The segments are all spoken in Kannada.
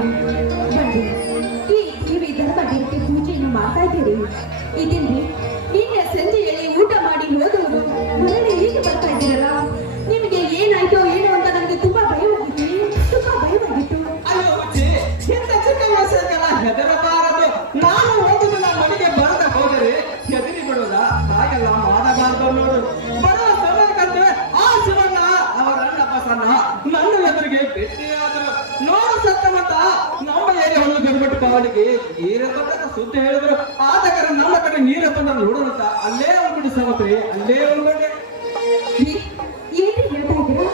ಸ್ವಾಮಿ ಬನ್ನಿ, ಈ ದೇವಿ ಧರ್ಮದೇವತೆ ಪೂಜೆಯನ್ನು ಮಾಡ್ತಾ ಇದ್ದೀರಿ. ಇದೇನ್ರಿ ನಿನ್ನೆ ಸಂಜೆಯಲ್ಲಿ ಊಟ ಮಾಡಿ ಹೋದವರು ಮರಳಿ ಈಗ ಬರ್ತಾ ಇದ್ದೀರಲ್ಲ, ನಿಮಗೆ ಏನಾಯ್ತೋ ಏನೋ ಅಂತ ನನಗೆ ತುಂಬಾ ಭಯವಾಗಿತ್ತು, ತುಂಬಾ ಭಯವಾಗಿತ್ತು. ಅಯ್ಯೋ ಅಜ್ಜಿ, ಇಂಥ ಚಿಕ್ಕ ವಯಸ್ಸಕ್ಕೆಲ್ಲ ಹೆದರಬಾರದು. ನಾನು ಒಂದು ದಿನ ಮನೆಗೆ ಬರದ ಹೋದರೆ ಹೆದರಿ ಬಿಡೋದ? ಹಾಗೆಲ್ಲ ಮಾಡಬಾರದು ನೋಡು. ಬರುವ ಸಮಯಕ್ಕಂತೆ ಆ ಶಿವಣ್ಣ ಅವರ ಅಣ್ಣ ಬಸಣ್ಣ ನನ್ನ ಎದುರಿಗೆ ಭೇಟಿಯಾದರು. ನೋಡು ಸತ್ತಮಂತ ನಮ್ಮ ಏರಿಯಾವನ್ನು ಗಡಿಬಿಟ್ಟು ಕಾವಲಿಗೆ ನೀರ ಬಂದ ಸುದ್ದಿ ಹೇಳಿದ್ರು. ಆದ ಕಾರಣ ನಮ್ಮ ಕಡೆ ನೀರ ಬಂದ ನೋಡೋದಂತ ಅಲ್ಲೇ ಹೋಗ್ಬಿಟ್ಟು ಸಮತ್ರಿ, ಅಲ್ಲೇ ಹೋಗ್ಬಿಟ್ಟೆ. ಏನ್ರಿ ಹೇಳ್ತಾ ಇದ್ದೀರಾ?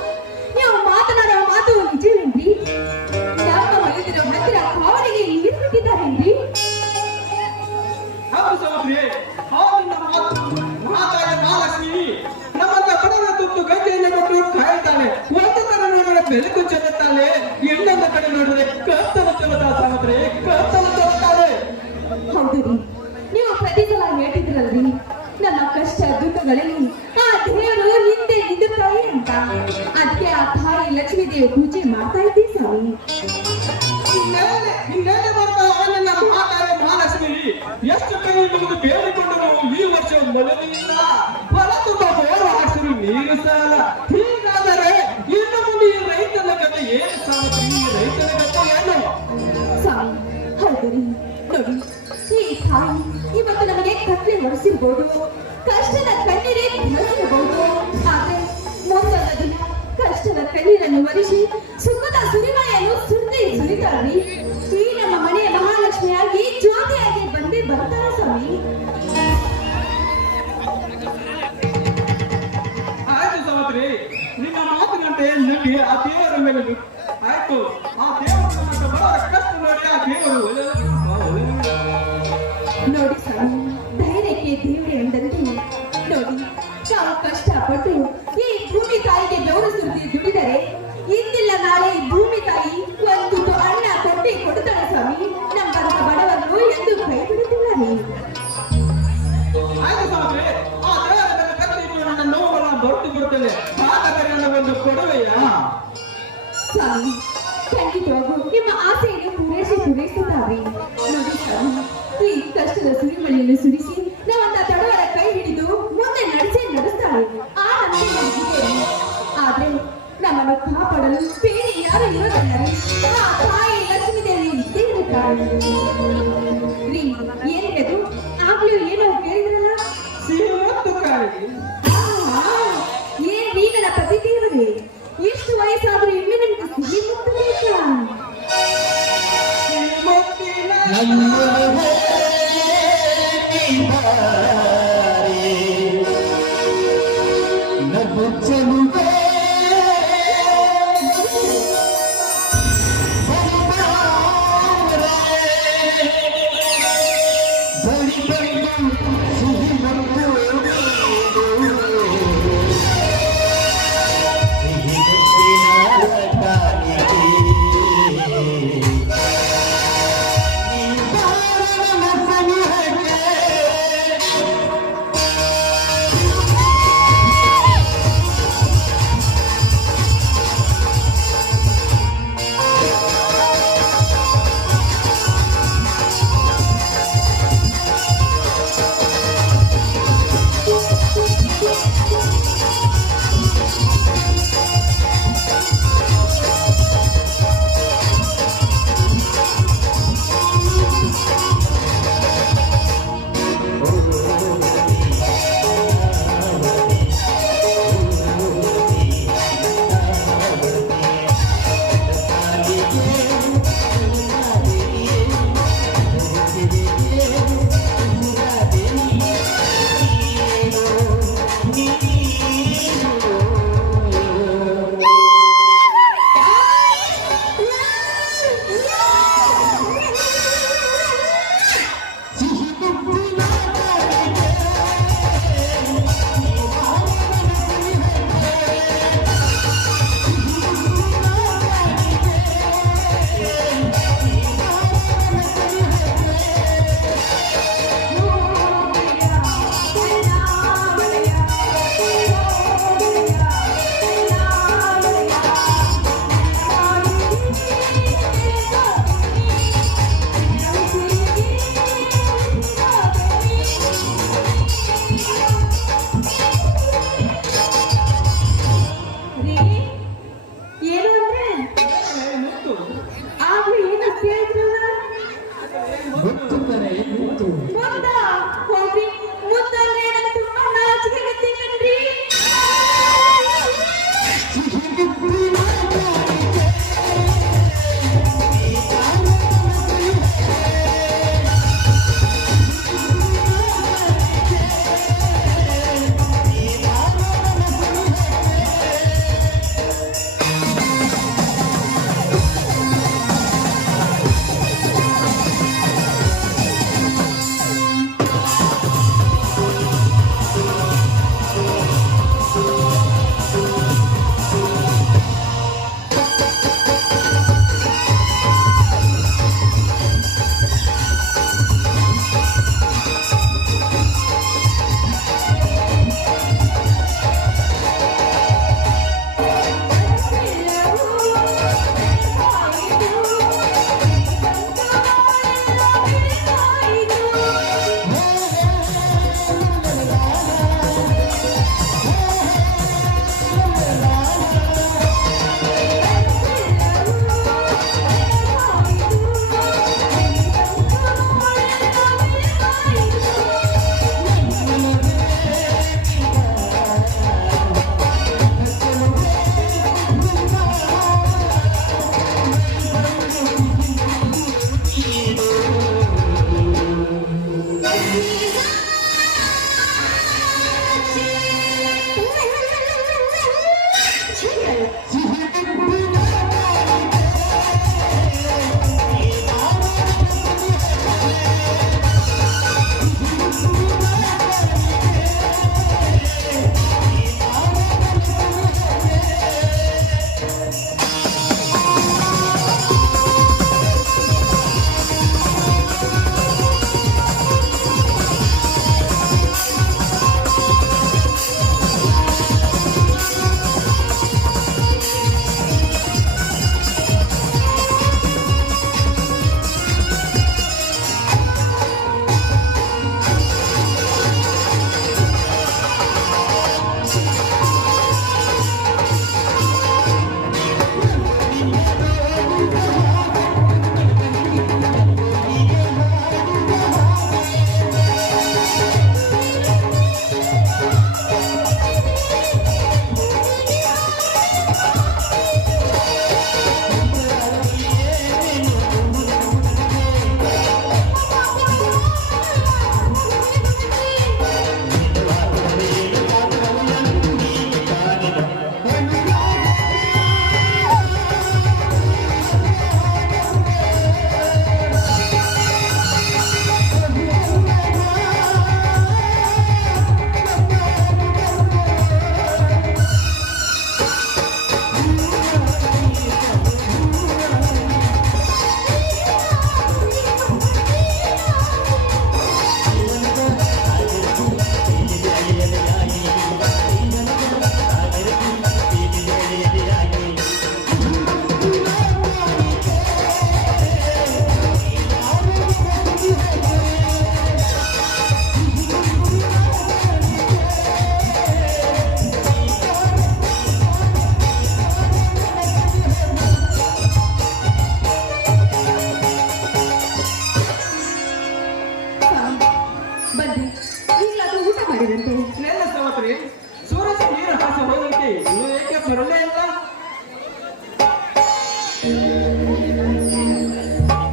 ನೀವು ಮಾತನಾಡುವ ಮಾತು ನಿಜವೇನ್ರಿ? ನಮ್ಮ ಮೈದಿರ ಹತ್ತಿರ ಕಾವಲಿಗೆ ನೀರು ಬಿಟ್ಟಿದ್ದಾರೇನ್ರಿ? ಹೌದು ಸಮತ್ರಿ, ಹೌದು. ನಮ್ಮ ಮಾತಾಡ ಮಹಾಲಕ್ಷ್ಮಿ ನಮ್ಮಂತ ಬಡವರ ತುತ್ತು ಗಂಗೆಯನ್ನು ಕೊಟ್ಟು ಕಾಯ್ತಾನೆ. ಒಂದು ಕಡೆ ನೋಡಿದ್ರೆ ಬೆಳಕು ಚೆಲ್ಲುತ್ತಾಳೆ, ಇನ್ನೊಂದು ಕಡೆ ನೋಡಿದ್ರೆ ಕತ್ತಲು ಚೆಲ್ಲುತ್ತಾ ಸಮತ್ರಿ, ಕತ್ತಲು ಚೆಲ್ಲುತ್ತಾಳೆ. ಹೌದು ರೀ, ನೀವು ಪ್ರತಿ ಸಲ ಹೇಳ್ತಿದ್ರಲ್ರಿ ನಮ್ಮ ಕಷ್ಟ ದುಃಖಗಳಲ್ಲಿ ಆ ದೇವರು ಹಿಂದೆ ನಿಂತಿರ್ತಾರೆ ಅಂತ. ಅದಕ್ಕೆ ಆ ತಾಯಿ ಲಕ್ಷ್ಮೀ ದೇವಿ ಪೂಜೆ ಮಾಡ್ತಾ ಇದ್ದೀವಿ ಸ್ವಾಮಿ. ಇನ್ನೇನೆ ಬರ್ತಾವ ನನ್ನ ಮಾತಾಡ ಮಹಾಲಕ್ಷ್ಮಿ. ಎಷ್ಟು ಕೈ ಮುಗಿದು ಬೇಡಿಕೊಂಡು ಈ ವರ್ಷ ಮಳೆಯಿಂದ ಹೊಲ ತುಂಬ ಬೋರು ಹಾಕಿದ್ರು ನೀರು ಸಾಲ. ಹೀಗಾದರೆ ಇನ್ನು ಮುಂದೆ ಈ ರೈತನ ಕತೆ ಏನು ಸಾಮತ್ರಿ? ಈ ರೈತನ ಕತೆ ಏನು? ಸ್ವಾಮಿ ಹೌದು ರೀ, ನೋಡಿ ಈ ತಾಯಿ ಇವತ್ತು ನಮಗೆ ಕತ್ಲೆ ಹೊರಿಸಿರ್ಬೋದು, ಕಷ್ಟದ ಕಣ್ಣೀರೇ ಹೊರಿಸಿರಬಹುದು. ಆದ್ರೆ ಮುಂದೊಂದು ದಿನ ಕಷ್ಟದ ಕಣ್ಣೀರನ್ನು ಒರೆಸಿ ಸುಖದ ಸುರಿಮಳೆಯನ್ನು ಸುರಿತಾಳ್ರಿ. ಈ ನಮ್ಮ ಮನೆಯ ಮಹಾಲಕ್ಷ್ಮಿಯಾಗಿ ಜ್ಯೋತಿಯಾಗಿ ಬಂದೇ ಬರ್ತಾಳೆ ಸ್ವಾಮಿ. ಆಯ್ತು ಸಮತ್ರಿ, ನಿಮ್ಮ ಮಾತಿನಂತೆ ನಂಬಿ ಆ ದೇವರ ಮೇಲೆ ಆಯ್ತು. ಆ ದೇವರ ಬರೋ ಕಷ್ಟ ನೋಡಿ ಆ ದೇವರು ನೋಡಿ ಸ್ವಾಮಿ, ಧೈರ್ಯಕ್ಕೆ ದೇವರೇ ಎಂದಂತೆ ನೋಡಿ, ತಾವು ಕಷ್ಟಪಟ್ಟು ಈ ಭೂಮಿ ತಾಯಿಗೆ ಬೆವರು ಸುರಿದು ದುಡಿದರೆ ಇಂದಿಲ್ಲ ನಾಳೆ ಈ ಭೂಮಿ ತಾಯಿ ಒಂದು ತುತ್ತು ಅನ್ನ ಕೊಟ್ಟಿ ಕೊಡುತ್ತಾಳೆ ಸ್ವಾಮಿ. ನಮ್ಮಂತ ಬಡವರು ಎಂದು ಕೈ ಬಿಡುತ್ತಿಲ್ಲ ನೀವು. ಆಯ್ತು ಸಮತ್ರಿ, ಆ ದೇವರ ಕತ್ತಿ ನನ್ನ ನೋವುಗಳನ್ನ ಬರುತ್ತು ಬಿಡುತ್ತೇನೆ. ಹಾಗಾದರೆ ನನಗೊಂದು ಕೊಡುವೆಯಾ? ಸ್ವಾಮಿ ಖಂಡಿತವಾಗೂ ನಿಮ್ಮ ಆಸೆಯನ್ನು ಪೂರೈಸುತ್ತಾವೆ. ನೋಡಿ ಸ್ವಾಮಿ, ಈ ಕಷ್ಟದ ಸುರಿಮಳೆಯನ್ನು ಸುರಿಸಿ ನಾವಂತ ತಡವರ ಕೈ ಹಿಡಿದು ಮುಂದೆ ನಡೆಸ್ತಾಳೆ. ಆ ನಂಬಿಕೆ ನಮಗಿದೆ. ಆದ್ರೆ ನಮ್ಮನ್ನು ಕಾಪಾಡಲು ಬೇರೆ ಯಾರು ಇರೋದಲ್ಲರಿ, ಆ ತಾಯಿ ಲಕ್ಷ್ಮೀ ದೇವಿ ಇದ್ದೇ ಇರುತ್ತಾಳೆ ರೀ. ಏನಿದು ಆಗ್ಲೂ ಏನೋ ಕೇಳಿದ್ರಲ್ಲ? ಸಿಹಿ ಮತ್ತು ಕಾಯಿ. ಏನ್ ಈಗ ಪತಿ ದೇವರೇ, ಎಷ್ಟು ವಯಸ್ಸಾದ್ರೂ ಇನ್ನೂ ನಿಮ್ಗೆ ಸಿಹಿ ಮುತ್ತು ಬೇಕಾ? Bye.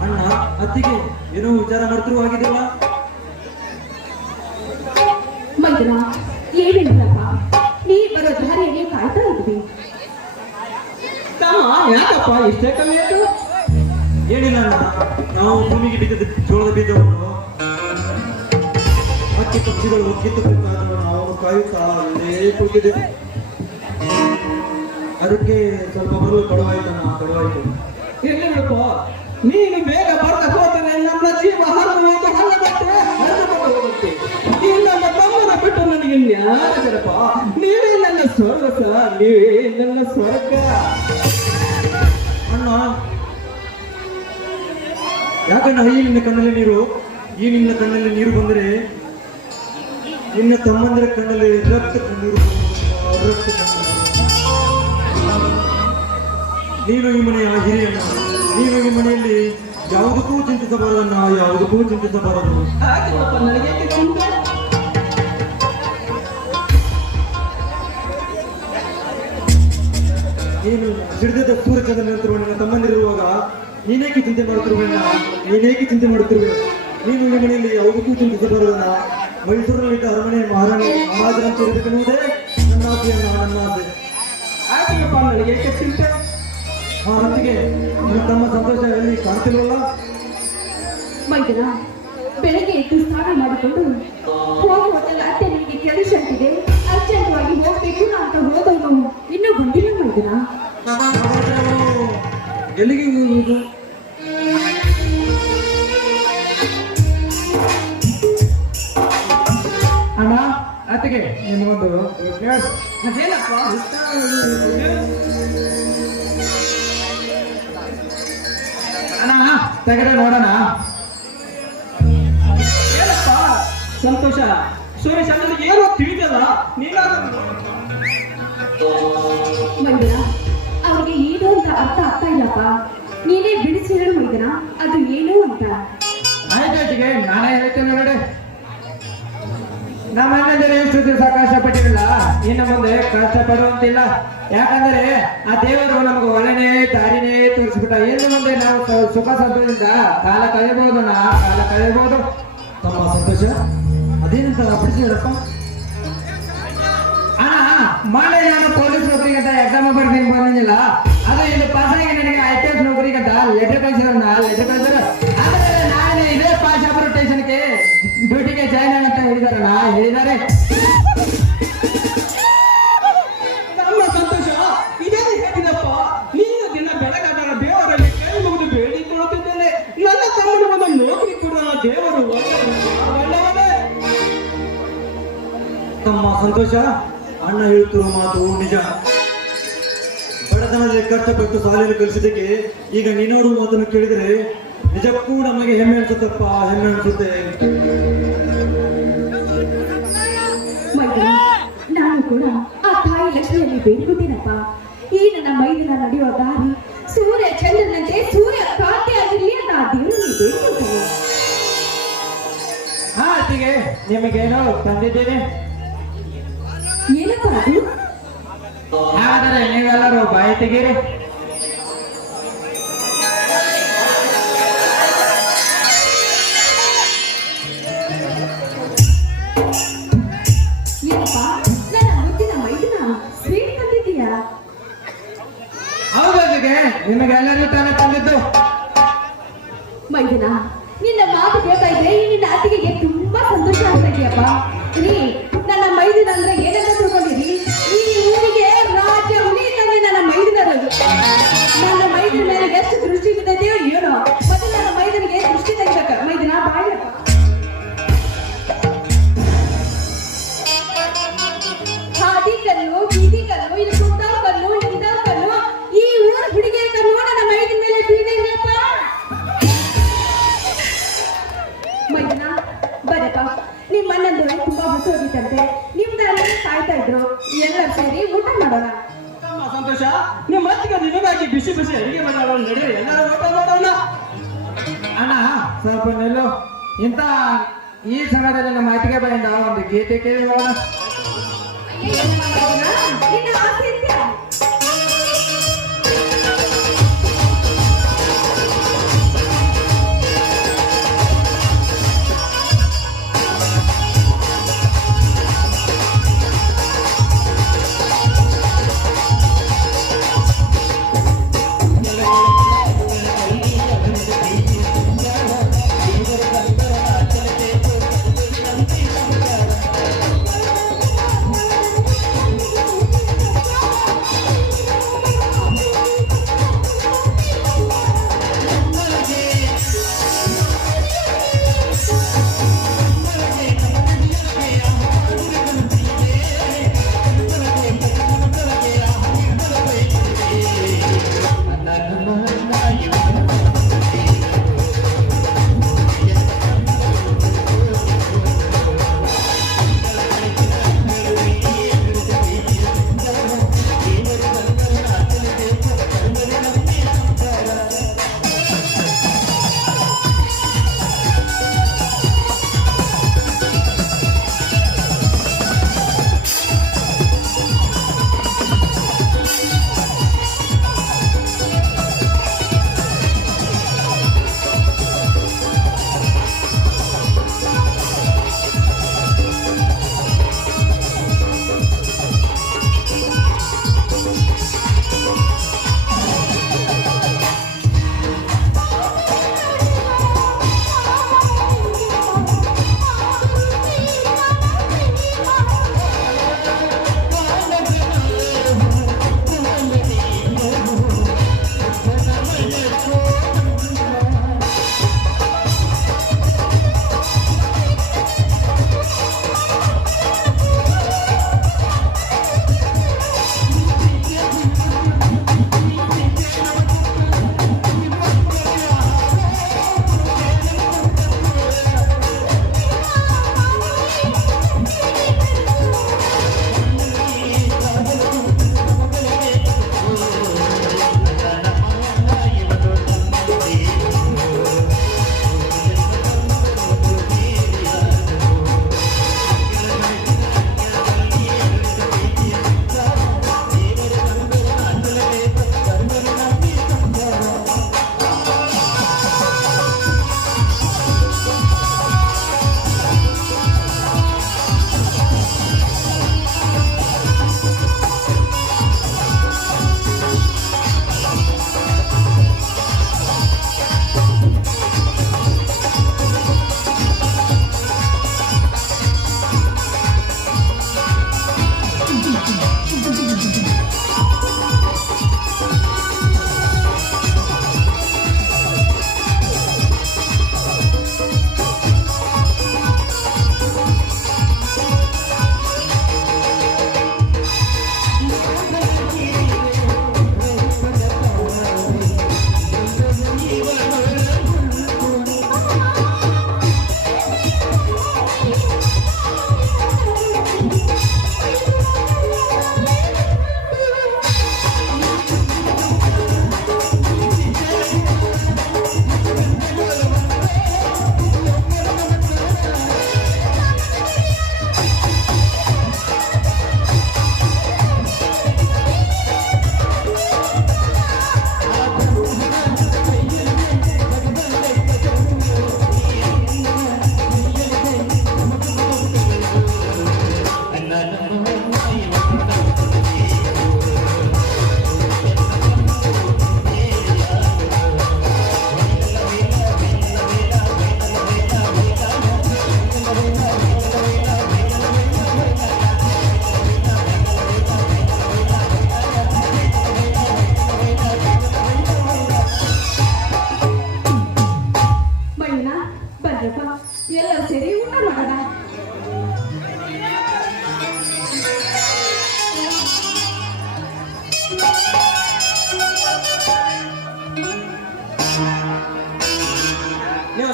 ಅಣ್ಣ ಅತ್ತಿಗೆ ಏನೋ ವಿಚಾರ ಮಾಡ್ತಿರುವಾಗಿದೆಯಲ್ಲ. ಮೈದನ ಏನಿಲ್ಲಪ್ಪ, ನೀ ಬರೋ ದಾರಿಯಲ್ಲಿ ಕಾಯ್ತಾ ಇದ್ವಿ. ತಮ್ಮ ಯಾಕಪ್ಪ ಇಷ್ಟೇ ಕಮ್ಮಿ ಆಯ್ತು? ಏನಿಲ್ಲ ಅಣ್ಣ, ನಾವು ಭೂಮಿಗೆ ಬಿದ್ದ ಜೋಳದ ಬೀಜವನ್ನು ಹಕ್ಕಿ ಪಕ್ಷಿಗಳು ಕಿತ್ತುಕೊಳ್ಳುತ್ತಾದರೂ ನಾವು ಕಾಯುತ್ತಾ ಅಲ್ಲೇ ಕುಳಿತಿದ್ದೇವೆ. ಅದಕ್ಕೆ ಸ್ವಲ್ಪ ಬರಲು ತಡವಾಯಿತು. ಇರ್ಲಿ ಬಿಡಪ್ಪ, ನೀನು ಬೇಗ ಬರ್ತಾ ಹೋದರೆ ನಮ್ಮ ಜೀವ ಹರಿದು ಹೋಗಿ ಹಳ್ಳದಂತೆ ಹರಿದುಕೊಂಡು ಹೋಗುತ್ತೆ. ಈ ನನ್ನ ತಮ್ಮನ ಬಿಟ್ಟು ನನಗೆ ನ್ಯಾರಪ್ಪ. ನೀವೇ ನನ್ನ ಸ್ವರ್ಗ, ನೀವೇ ನನ್ನ ಸ್ವರ್ಗ. ಅಣ್ಣ ಯಾಕಣ್ಣ ಈ ನಿನ್ನ ಕಣ್ಣಲ್ಲಿ ನೀರು, ಈ ನಿನ್ನ ಕಣ್ಣಲ್ಲಿ ನೀರು ಬಂದರೆ ನಿನ್ನ ತಮ್ಮಂದಿರ ಕಣ್ಣಲ್ಲಿ ರಕ್ತ ಕಣ್ಣೀರು ರಕ್ತ ಕಣ್ಣೀರು. ನೀನು ಈ ಮನೆಯ ಹಿರಿಯಣ್ಣ, ನೀನು ಈ ಮನೆಯಲ್ಲಿ ಯಾವುದಕ್ಕೂ ಚಿಂತಿಸಬಾರದಣ್ಣ, ಯಾವುದಕ್ಕೂ ಚಿಂತಿಸಬಾರದು. ಹಾಗೆಪ್ಪ, ನನಗೆ ಚಿಂತೆ. ನೀನು ಸಿಡಿದ ಸೂರ್ಯಚಂದ್ರ ನಿಂತಿರುವ ನಿನ್ನ ತಮ್ಮಂದಿರುವಾಗ ನೀನೇಕೆ ಚಿಂತೆ ಮಾಡುತ್ತಿರುವೆಣ್ಣ, ನೀನೇಕೆ ಚಿಂತೆ ಮಾಡುತ್ತಿರುವೆ? ನೀನು ಈ ಮನೆಯಲ್ಲಿ ಯಾವುದಕ್ಕೂ ಚಿಂತಿಸಬಾರದಣ್ಣ. ಮೈಸೂರಿನಲ್ಲಿದ್ದ ಅರಮನೆ ಮಹಾರಾಜರಂತೆ ಇರಬೇಕೆನ್ನುವುದೇ ನನ್ನ ಆಸೆಯಣ್ಣ, ನನ್ನ ಆಸೆ. ಹಾಗೆಪ್ಪ, ನನಗೆ ಚಿಂತೆ. ಆ ಹೊತ್ತಿಗೆ ನಿನ್ನ ತಮ್ಮ ಸಂತೋಷ ಎಲ್ಲಿ ಕಾಣ್ತಿಲ್ವಲ್ಲ? ಮೈದನ ಬೆಳಗ್ಗೆ ಎದ್ದು ಸ್ನಾನ ಮಾಡಿಕೊಂಡು ಹೋಗುವಾಗ ಅತ್ತೆ ನಿನಗೆ ಕೆಲಸ ಅಂತಿದೆ, ಅರ್ಜೆಂಟವಾಗಿ ಹೋಗ್ಬೇಕು ಅಂತ ಹೋದವನು ಇನ್ನೂ ಬಂದಿಲ್ಲ ಮೈದನ. ಎಲ್ಲಿಗೆ ಹೋಗುವುದು? ಅಣ್ಣ ಅತ್ತಿಗೆ ನಿಮಗೊಂದು ಏನಪ್ಪ? ಅಣ್ಣ ತೆಗೆದ ನೋಡೋಣ. ಏನಪ್ಪ ಸಂತೋಷ? ಸುರೇಶ್ ನನಗೆ ಏನೋ ತಿಳಿದಲ್ಲ, ನೀನಾದ್ರೂ ಮೈದನ ಅವ್ರಿಗೆ ಏನು ಅಂತ ಅರ್ಥ ಆಗ್ತಾ ಇಲ್ಲಪ್ಪ. ನೀನೇ ಬಿಡಿಸಿ ಹೇಳು ಮೈದನ, ಅದು ಏನು ಅಂತ. ಆಯ್ತಾಯ್ತಿಗೆ ನಾನೇ ಹೇಳ್ತೇನೆ ನೋಡಿ. ನಮ್ಮ ಅಣ್ಣಂದರೆ ಎಷ್ಟು ದಿವಸ ಕಷ್ಟಪಟ್ಟಿರಲ್ಲ, ಇನ್ನು ಮುಂದೆ ಕಷ್ಟಪಡುವಂತಿಲ್ಲ. ಯಾಕಂದ್ರೆ ಆ ದೇವರು ನಮಗೆ ಒಳ್ಳೆನೇ ದಾರಿನೇ ತೋರಿಸ್ಬಿಟ್ಟ. ಇನ್ನು ಮುಂದೆ ನಾವು ಸುಖ ಸಂತೋಷದಿಂದ ಕಾಲ ಕಳೆಯಬಹುದು, ಕಾಲ ಕಳೆಯಬಹುದು. ತಮ್ಮ ಸಂತೋಷ ಅದೇನಂತ ಬಿಡಿಸಿರಪ್ಪ? ಅಣ್ಣ ಮಾಡೇ ನಾನು ಪೊಲೀಸ್ ನೌಕರಿಗೆ ಅಂತ ಎಕ್ಸಾಮ್ ಬರ್ತೀನಿ ಬಂದಿಲ್ಲ, ಅದು ಇಲ್ಲಿ ಪಾಸ್ ಆಗಿ ನನಗೆ IPS ನೌಕರಿಗೆ ಅಂತ ಲೆಟರ್ ಕಳಿಸಿರೋಣ. ಲೆಟರ್ ಕಳಿಸಿರೋ ಆದ್ರೆ ನಾಳೆ ಇದೇ ಪಾಶಾಪುರ ಸ್ಟೇಷನ್ಗೆ ಡ್ಯೂಟಿಗೆ ಜಾಯ್ನ್ ಆಗಂತ ಹೇಳಿದ್ದಾರೆ. ನಮ್ಮ ಸಂತೋಷ ಇದೇ ಹೇಳಿದಪ್ಪ. ನೀನು ದಿನ ಬೆಳಗಾದ ದೇವರಲ್ಲಿ ಕೈ ಮುಗಿದು ಬೇಡಿಕೊಳ್ಳುತ್ತಿದ್ದೇನೆ. ನನ್ನ ತಮ್ಮನ ಒಂದು ನೌಕರಿ ಕೊಡುವ ದೇವರು ಒಳ್ಳೆಯವನೇ. ತಮ್ಮ ಸಂತೋಷ ಅಣ್ಣ ಹೇಳುತ್ತಿರುವ ಮಾತು ನಿಜ. ಬಡತನದಲ್ಲಿ ಕಷ್ಟಪಟ್ಟು ಶಾಲೆಯಲ್ಲಿ ಕಲಿಸಿದ್ದಕ್ಕೆ ಈಗ ನೀನೋಡು ಮಾತನ್ನು ಕೇಳಿದರೆ ನಿಜಕ್ಕೂ ನಮಗೆ ಹೆಮ್ಮೆ ಅನ್ಸುತ್ತಪ್ಪ, ಹೆಮ್ಮೆ ಅನ್ಸುತ್ತೆ. ಮೈದನ ನಾನು ಕೂಡ ಆ ತಾಯಿ ಲಕ್ಷ್ಮಿಯಲ್ಲಿ ಬೇಡ್ಕೊತೀನಪ್ಪ. ಈ ನನ್ನ ಮೈದನ ನಡೆಯುವ ದಾರಿ ಸೂರ್ಯ ಚಂದ್ರನಂತೆ ಸೂರ್ಯ ಕಾಂತಿ ಆಗಿರ್ಲಿ ಅಂತ ಆ ದೇವರಲ್ಲಿ ಬೇಡ್ಕೊಳ್ತೇನೆ. ಹಾ ಅತ್ತಿಗೆ, ನಿಮಗೇನೋ ತಂದಿದ್ದೇನೆ. ಏನಪ್ಪ ಅದು? ಹಾಗಾದರೆ ನೀವೆಲ್ಲರೂ ಬಾಯಿ ತೆಗೀರಿ. ಏನಪ್ಪ ನನ್ನ ಮುದ್ದಿನ ಮೈದನ ಸ್ವೀಟ್ ತಂದಿದ್ದೀಯಾ? ಹೌದು ಅತ್ತಿಗೆ, ನಿಮಗೆಲ್ಲರೂ ತಾನೇ ತಂದಿದ್ದು. ಮೈದನ ನಿನ್ನ ಮಾತು ಕೇಳ್ತಾ ಇದ್ರೆ ಈ ನಿನ್ನ ಅತ್ತಿಗೆಗೆ ತುಂಬಾ ಸಂತೋಷ ಆಗ್ತೈತಿಯಪ್ಪ. ರೀ ನನ್ನ ಮೈದನ ಅಂದ್ರೆ ಏನಂತ ತಿಳ್ಕೊಂಡಿರಿ? ಈ ಊರಿಗೆ ರಾಜ್ಯ ಉಳಿದಂಗೆ ನನ್ನ ಮೈದನರು. ನನ್ನ ಮೈದನ ಮೇಲೆ ಎಷ್ಟು ದೃಷ್ಟಿ ಬಿದ್ದೈತೆಯೋ ಏನೋ. ಮತ್ತೆ ನನ್ನ ಮೈದನಿಗೆ ದೃಷ್ಟಿ ತೆಗಿಬೇಕ. ಮೈದನ ಬಾಯಪ್ಪ. ಹಾದಿ ಕಲ್ಲು, ಬೀದಿ ಕಲ್ಲು, ಇಲ್ಲಿ ಕುಂತಾವ್ ಕಲ್ಲು, ಇಂತಾವ್ ಕಲ್ಲು, ಈ ಊರ ಹುಡುಗಿಯ ಕಲ್ಲು ನನ್ನ ಮೈದನ ಮೇಲೆ ಬೀಳಿದೆಯಪ್ಪ. ಮೈದನ ಬರಪ್ಪ, ನಿಮ್ಮ ಅಣ್ಣಂದು ತುಂಬಾ ಹೊತ್ತು ಹೋಗಿತ್ತಂತೆ, ನಿಮ್ದೆಲ್ಲ ಕಾಯ್ತಾ ಇದ್ರು. ಎಲ್ಲರೂ ಸೇರಿ ಊಟ ಮಾಡೋಣ. ನಮ್ಮ ಸಂತೋಷ ನಿಮ್ಮ ಅತ್ತಿಗೆ ನಿಮಗಾಗಿ ಬಿಸಿ ಬಿಸಿ ಅಡಿಗೆ ಮಾಡೋಣ. ನಡಿ ಎಲ್ಲರೂ ಊಟ ಮಾಡೋಣ. ಅಣ್ಣ ಸ್ವಲ್ಪ ನೆಲ್ಲು. ಇಂಥ ಈ ಸಮಯದಲ್ಲಿ ನಮ್ಮ ಅತ್ತಿಗೆ ಬಾಯಿಂದ ಒಂದು ಗೀತೆ ಕೇಳಿ ಹೋಗೋಣ. ಅಯ್ಯಯ್ಯೋ, ಮೈದನ, ನಿನ್ನ ಆಸೆ ಇದ್ಯಾ?